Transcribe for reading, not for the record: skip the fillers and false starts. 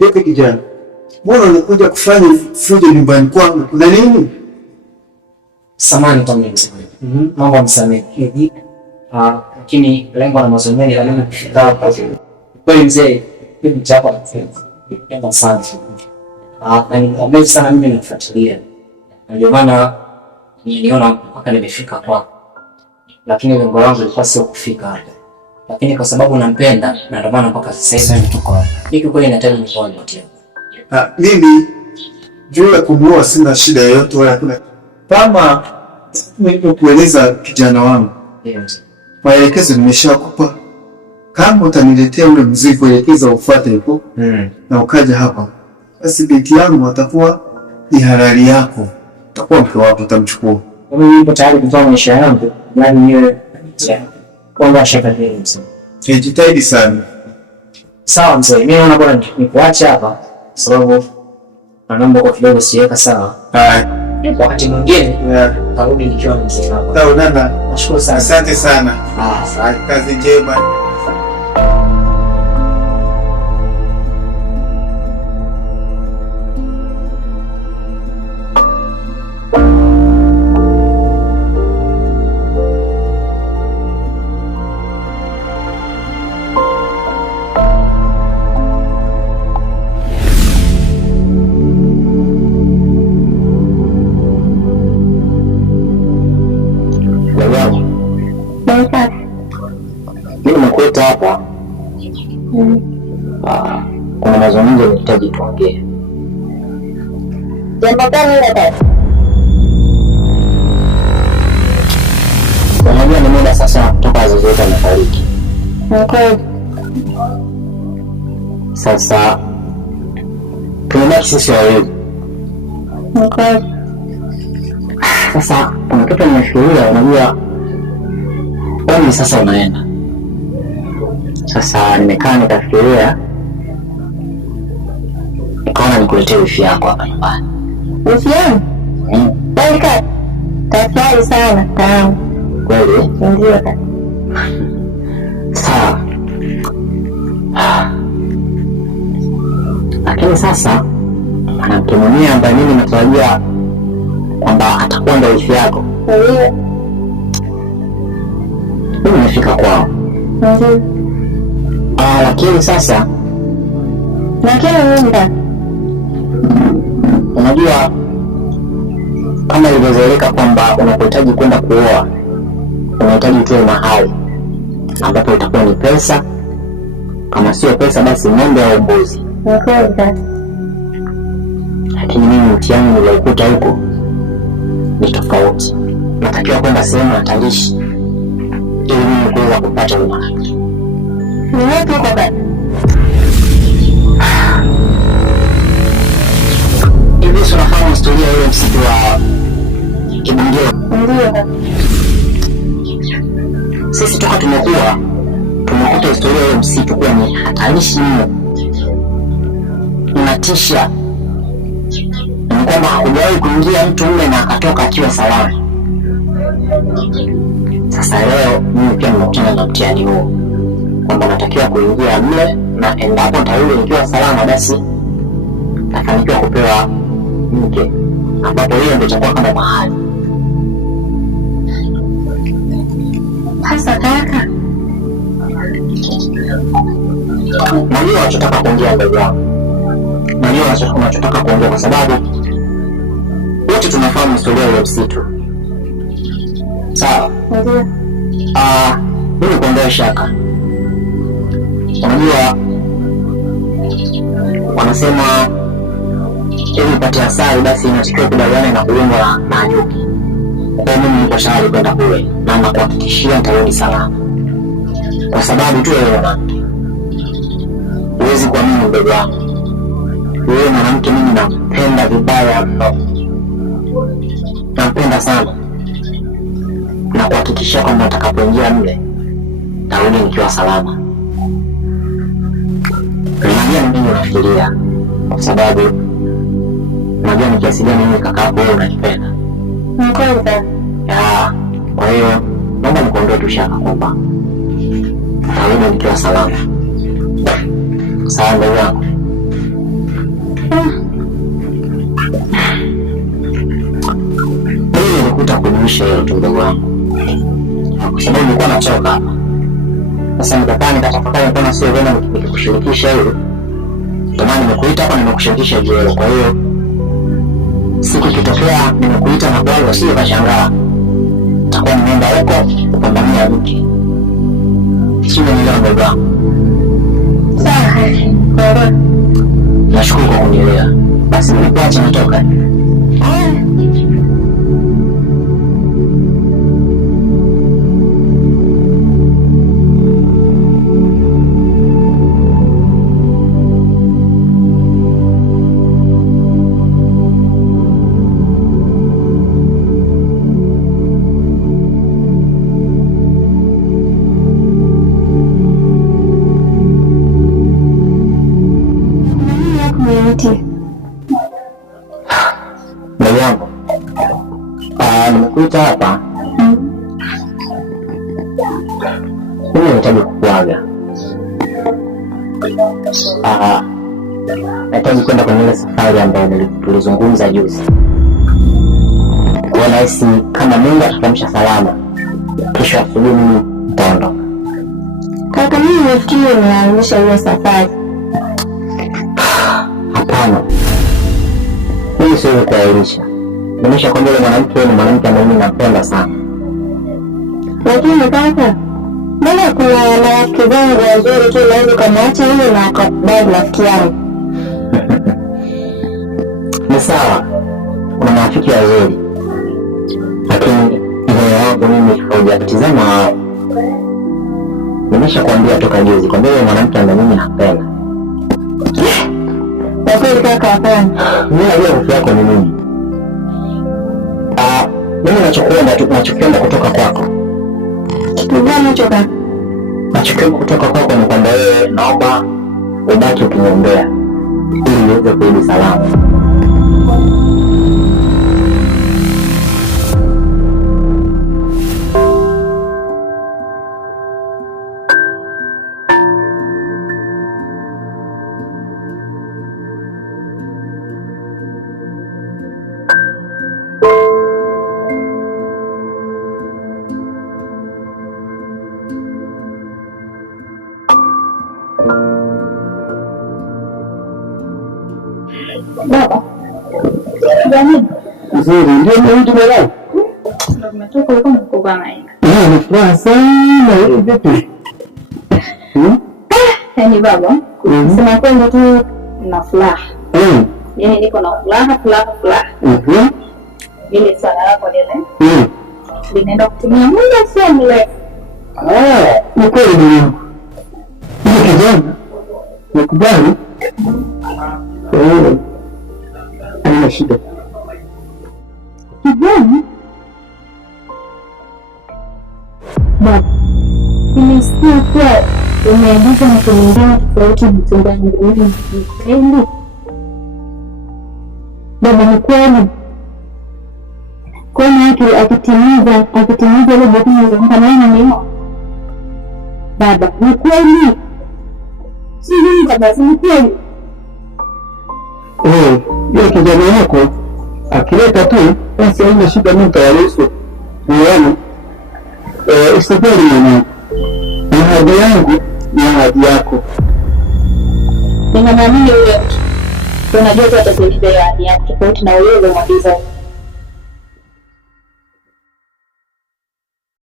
Vipi kijana? Mbona unakuja kufanya fujo nyumbani kwangu? Kuna nini? Samahani Tom mzee. Mambo msamehe. Lakini lengo na mazungumzo ya leo kufika hapa. Kwa mzee, mimi chapa na sana. Na niombe sana mimi nifuatilie. Ndio maana niliona mpaka nimefika kwako. Lakini lengo langu lilikuwa sio kufika hapa. Lakini kwa sababu nampenda na ndio maana mpaka sasa hivi tuko hapa. Hiki kweli nataka nikuone tena. Mimi juu ya kumuoa sina shida yoyote wala kuna kama nikueleza kijana wangu. Maelekezo nimeshakupa. Kama utaniletea ule mzigo elekeza ufuate hapo na ukaja hapa, basi binti yangu atakuwa ni halali yako. Utakuwa mke wako, utamchukua. Mimi nipo tayari kutoa maisha yangu, yani niwe kwamba shaka hili mzee. Jitahidi sana. Sawa mzee, mimi naona bora nikuache hapa sababu na namba kwa kidogo siweka sawa. Wakati mwingine tarudi nikiwa mzee hapa. Sawa nana. Nashukuru sana. Asante sana. Kazi njema. Mimi nimekuita hapa. Kuna mazungumzo nahitaji tuongee. Jambo gani ile dada? Unajua ni muda sasa kutoka zozote amefariki. Kweli. Sasa tumebaki sisi wawili. Kweli. Sasa kuna kitu nimefikiria, unajua wewe sasa unaenda. Sasa nimekaa nikafikiria, nikaona nikuletee wifi yako hapa nyumbani. Wifi yangu? Barika. Tafadhali sana tangu. Kweli? Ndio kaka. Sawa. Lakini sasa mwanamke mwenyewe ambaye mimi natarajia kwamba atakuwa ndo wifi yako. Ndio. Mimi nimefika kwao. Ndio. Lakini sasa nyumba. Unajua kama ilivyozoeleka kwamba unapohitaji kwenda kuoa unahitaji utoe mahali ambapo itakuwa ni pesa, kama sio pesa basi ng'ombe au mbuzi. Lakini mimi mtihani niliokuta huko ni tofauti. Natakiwa kwenda sehemu hatarishi ili mimi kuweza kupata mahali. Ni wapi kwa baba? Hivi unafahamu historia ile msitu wa Kibungo? Ndio. Sisi toka tumekuta historia ile msitu kuwa ni hatarishi mno. Unatisha. Ni kwamba hakujawahi kuingia mtu mle na akatoka akiwa salama. Sasa leo mimi pia nimekutana na mtihani huo, kwamba natakiwa kuingia mle na endapo nitarudi nikiwa salama basi nafanikiwa kupewa mke, ambapo hiyo ndio itakuwa kama mahali. Sasa kaka, najua unachotaka kuongea ndugu yangu, najua unachotaka kuongea kwa sababu wote tunafahamu historia ya msitu. Sawa? ndio. Mimi kuondoa shaka. Unajua wanasema ili upate asali basi inatakiwa kubaliana na kulingwa na nyuki. Kwa mimi niko tayari kwenda kule na nakuhakikishia nitarudi salama. Kwa sababu tu wewe mwanamke. Huwezi kuamini ndugu yangu. Wewe mwanamke mimi nampenda vibaya mno. Nampenda sana. Na kuhakikishia kwamba nitakapoingia mle nitarudi nikiwa salama. Unajua mimi nafikiria kwa sababu unajua ni kiasi gani mimi kakaako wewe unanipenda. Mkwanza. Kwa hiyo naomba nikuondoe tu shaka kwamba nitarudi nikiwa salama. Sawa ndugu yangu. nikukumbushe hilo tu mdogo wangu. Kwa sababu nilikuwa nachoka hapa. Sasa nikakaa nikatafakari mbona sio vyema nikikushirikisha hilo. Ndio maana nimekuita hapa nimekushirikisha hilo. Kwa hiyo siku ikitokea nimekuita na kwa hiyo sio kashangaa. Takuwa nimeenda huko kupambania mke. Sio nielewa mdogo wangu. Sawa. Nashukuru kwa kunielewa. Basi nikuacha nitoka. Ndugu yangu, nimekuita hapa. Mimi nahitaji kukuaga. Nahitaji kwenda kwenye ile safari ambayo tulizungumza juzi. Kwa nahisi kama Mungu atatuamsha salama, kesho asubuhi mimi nitaondoka. Kaka, mimi nafikiri umeanzisha hiyo safari. Hapana. Mimi siwezi kuahirisha. Nimeshakwambia yule mwanamke ni mwanamke ambaye mimi nampenda sana. Lakini kaka, mbona kuna marafiki zangu wazuri tu naweza kumwacha huyo na akabaki rafiki yangu? Ni sawa. Kuna marafiki wazuri. Lakini moyo wangu mimi haujatizama wao. Nimeshakwambia toka juzi kwamba yule mwanamke ambaye mimi nampenda. Kwa kweli kaka, hapana. Mimi najua hofu yako ni nini. Mimi nachokienda kutoka kwako. Kitu gani hicho kaka? Nachokienda kutoka kwako ni kwamba wewe naomba ubaki ukiniombea ili niweze kurudi salama. Baba. Jamani. Nzuri, ndio mimi tumelala. Ndio umetoka huko mkubwa naenda. Ni furaha sana hivi vipi? Yaani baba, sema kweli tu na furaha. Yaani niko na furaha. Ile swala lako lile. Linaenda kutumia muda sio mrefu. Ni kweli ndio. Ni kijana. Nikubali. Haina shida. Kijana? Baba, nimesikia kuwa umeagiza mtu mwingine tofauti mchumba wangu mimi. Ni kweli? Baba, ni kweli? Kwani yake akitimiza ile jukumu alilompa nani mimi? Baba, ni kweli? Si nini baba, ni kweli? Yule kijana wako akileta tu basi haina shida, mimi nitawaruhusu. Unaona? Usikweli mwanangu. Ahadi yangu ni ahadi yako. Ninamwamini yule mtu. Unajua tu atatimiza ahadi yako tofauti na wewe unamwagiza.